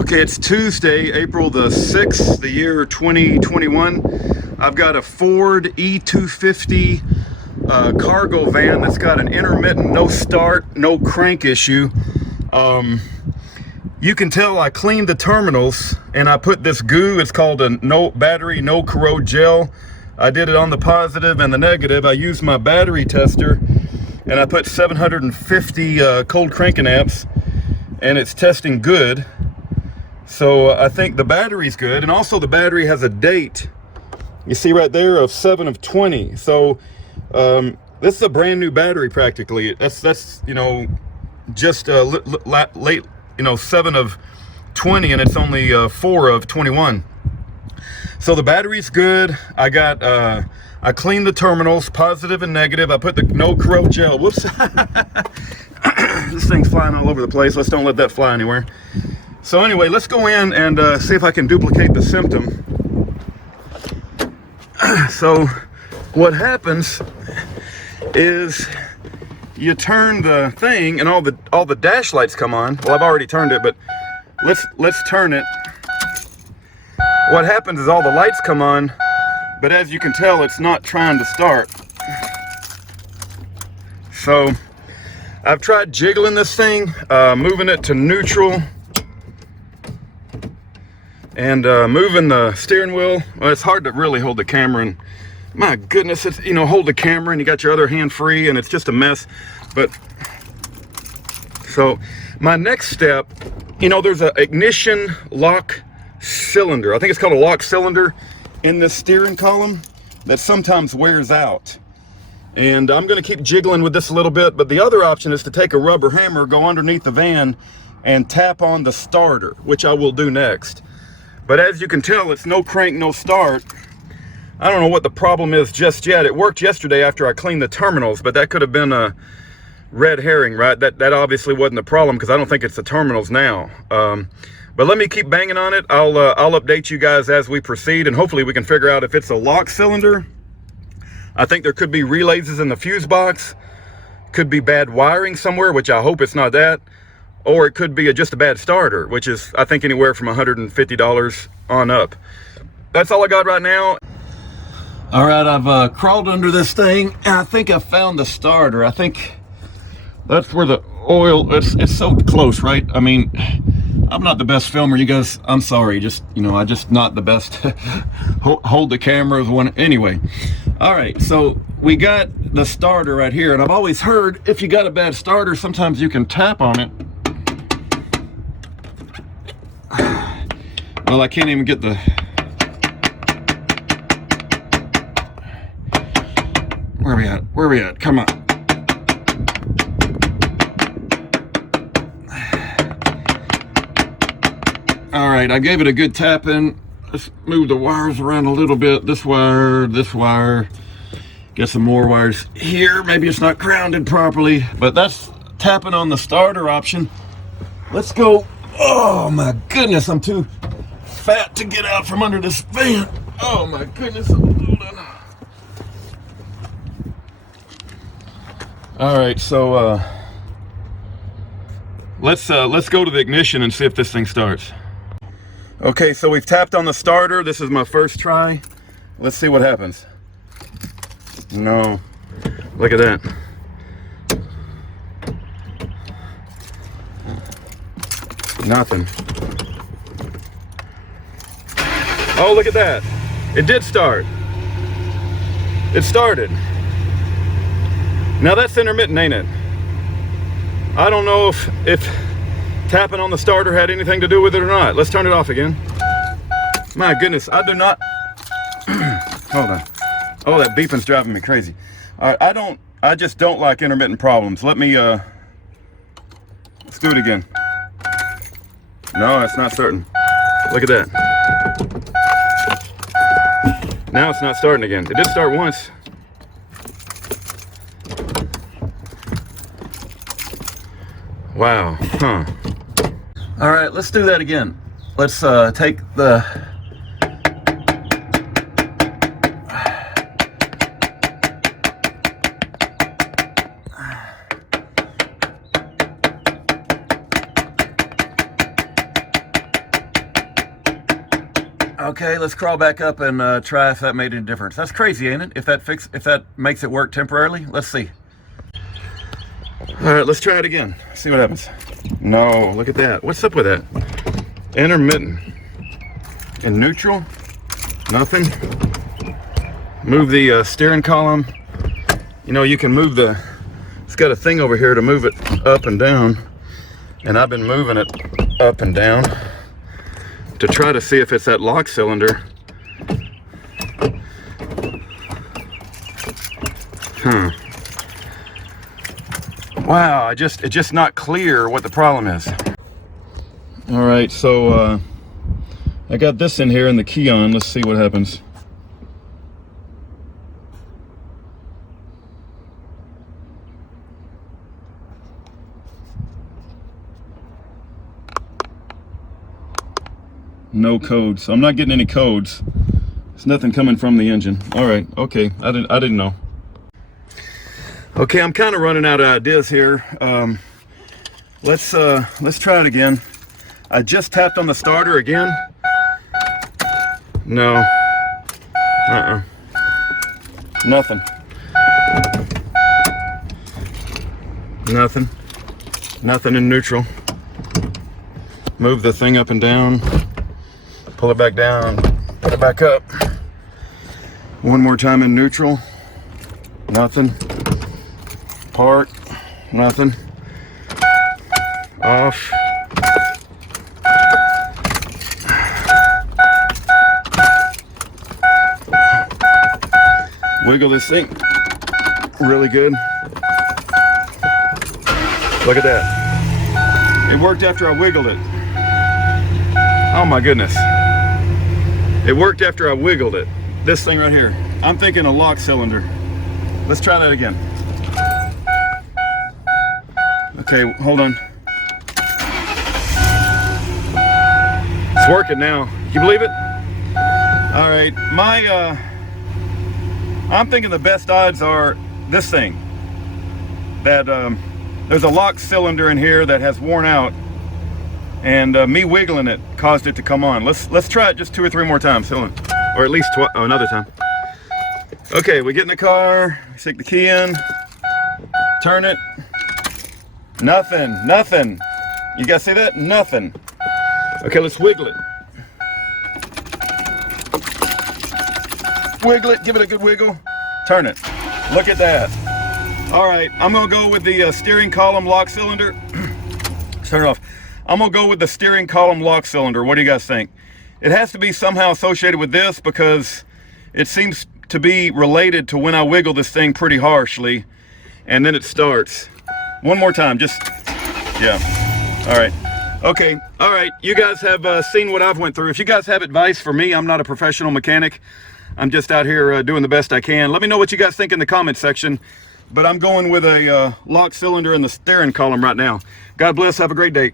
Okay, it's Tuesday, April the 6th, the year 2021. I've got a Ford E-250 cargo van that's got an intermittent, no start, no crank issue. You can tell I cleaned the terminals and I put this goo. It's called a no battery, no corrode gel. I did it on the positive and the negative. I used my battery tester and I put 750 cold cranking amps and it's testing good. So I think the battery's good, and also the battery has a date, you see right there, of 7/20. So this is a brand new battery practically. That's you know, just late, you know, 7/20, and it's only 4/21. So the battery's good. I cleaned the terminals, positive and negative. I put the no corrode gel. Whoops. This thing's flying all over the place. Let's don't let that fly anywhere. So anyway, let's go in and see if I can duplicate the symptom. So what happens is you turn the thing and all the dash lights come on. Well, I've already turned it, but let's turn it. What happens is all the lights come on, but as you can tell, it's not trying to start. So I've tried jiggling this thing, moving it to neutral, and moving the steering wheel. Well, it's hard to really hold the camera, and my goodness, it's, you know, hold the camera and you got your other hand free and it's just a mess. But so my next step, you know, there's an ignition lock cylinder. I think it's called a lock cylinder in this steering column that sometimes wears out. And I'm going to keep jiggling with this a little bit, but the other option is to take a rubber hammer, go underneath the van and tap on the starter, which I will do next. But as you can tell, it's no crank, no start. I don't know what the problem is just yet. It worked yesterday after I cleaned the terminals, but that could have been a red herring, right? That obviously wasn't the problem, because I don't think it's the terminals now. But let me keep banging on it. I'll update you guys as we proceed, and hopefully we can figure out if it's a lock cylinder. I think there could be relays in the fuse box. Could be bad wiring somewhere, which I hope it's not that. Or it could be just a bad starter, which is, I think, anywhere from $150 on up. That's all I got right now. All right, I've crawled under this thing, and I think I found the starter. I think that's where the oil, it's so close, right? I mean, I'm not the best filmer, you guys. I'm sorry, just, you know, I just not the best. Hold the camera one. Anyway, all right, so we got the starter right here, and I've always heard if you got a bad starter, sometimes you can tap on it. Well, I can't even get the... Where are we at? Where are we at? Come on. All right, I gave it a good tap in. Let's move the wires around a little bit. This wire, get some more wires here. Maybe it's not grounded properly, but that's tapping on the starter option. Let's go. Oh my goodness, I'm too fat to get out from under this van. Oh my goodness. All right, so let's go to the ignition and see if this thing starts. Okay, so we've tapped on the starter. This is my first try. Let's see what happens. No, look at that. Nothing. Oh, look at that. It did start. It started. Now that's intermittent, ain't it? I don't know if tapping on the starter had anything to do with it or not. Let's turn it off again. My goodness, I do not... Hold on. Oh, that beeping's driving me crazy. All right, I just don't like intermittent problems. Let me, let's do it again. No, it's not starting. Look at that. Now it's not starting again. It did start once. Wow, huh. All right, let's do that again. Let's take the... Okay, let's crawl back up and try if that made any difference. That's crazy, ain't it? If that makes it work temporarily. Let's see. All right, let's try it again. See what happens. No, look at that. What's up with that? Intermittent. In neutral. Nothing. Move the steering column. You know, you can move it's got a thing over here to move it up and down. And I've been moving it up and down to try to see if it's that lock cylinder. Wow, it's just not clear what the problem is. All right, so I got this in here and the key on. Let's see what happens. No codes. I'm not getting any codes. There's nothing coming from the engine. All right, okay. I didn't know. Okay, I'm kind of running out of ideas here. Let's try it again. I just tapped on the starter again. No. Nothing. Nothing. Nothing in neutral. Move the thing up and down. Pull it back down. Put it back up. One more time in neutral. Nothing. Park. Nothing. Off. Wiggle this thing really good. Look at that. It worked after I wiggled it. Oh my goodness. It worked after I wiggled it. This thing right here. I'm thinking a lock cylinder. Let's try that again. Okay, hold on. It's working now. Can you believe it? All right, I'm thinking the best odds are this thing. That there's a lock cylinder in here that has worn out, and me wiggling it caused it to come on. Let's try it just 2 or 3 more times. Hold on. Or at least another time. Okay, we get in the car, stick the key in, turn it. Nothing, nothing. You guys see that? Nothing. Okay, let's wiggle it. Wiggle it, give it a good wiggle. Turn it. Look at that. All right, I'm gonna go with the steering column lock cylinder. Turn it off. I'm gonna go with the steering column lock cylinder. What do you guys think? It has to be somehow associated with this because it seems to be related to when I wiggle this thing pretty harshly and then it starts. One more time, just, yeah. All right. Okay, all right. You guys have seen what I've went through. If you guys have advice for me, I'm not a professional mechanic. I'm just out here doing the best I can. Let me know what you guys think in the comment section. But I'm going with a lock cylinder in the steering column right now. God bless. Have a great day.